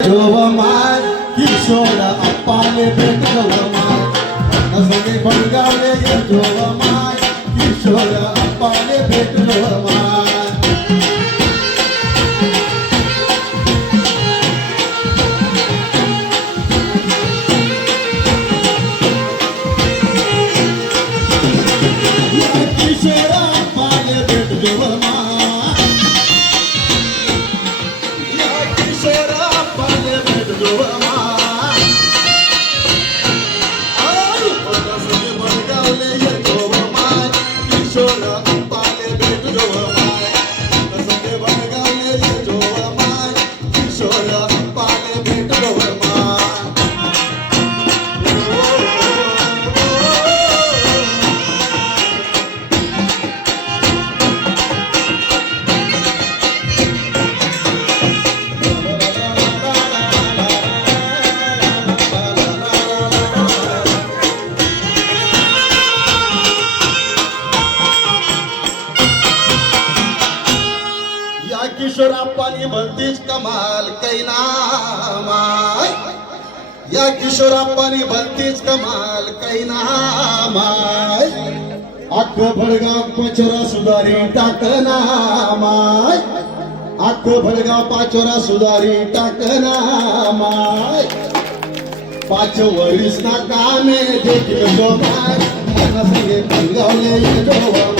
Jovamai, Kishora, Apane, Betulamai, Nasani, Bangale, Jovamai, Kishora, Apane, Betulamai. किशोराप्पानी भलतीच कमाल कैनामाय या किशोराप्पानी भलतीच कमाल कैनामाय अख्ख भडगाव पचरा सुधारी टाकनामाय अख्ख भडगाव पाचोरा सुधारी टाकनामाय पाच वरीस ना कामे देखील जोमाय त्यांना सगळे भडगावले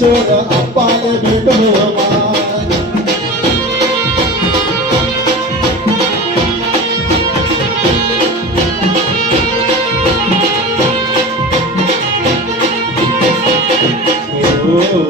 ഈശോട് അപ്പാനെ വിട്ടുപോകാൻ Oh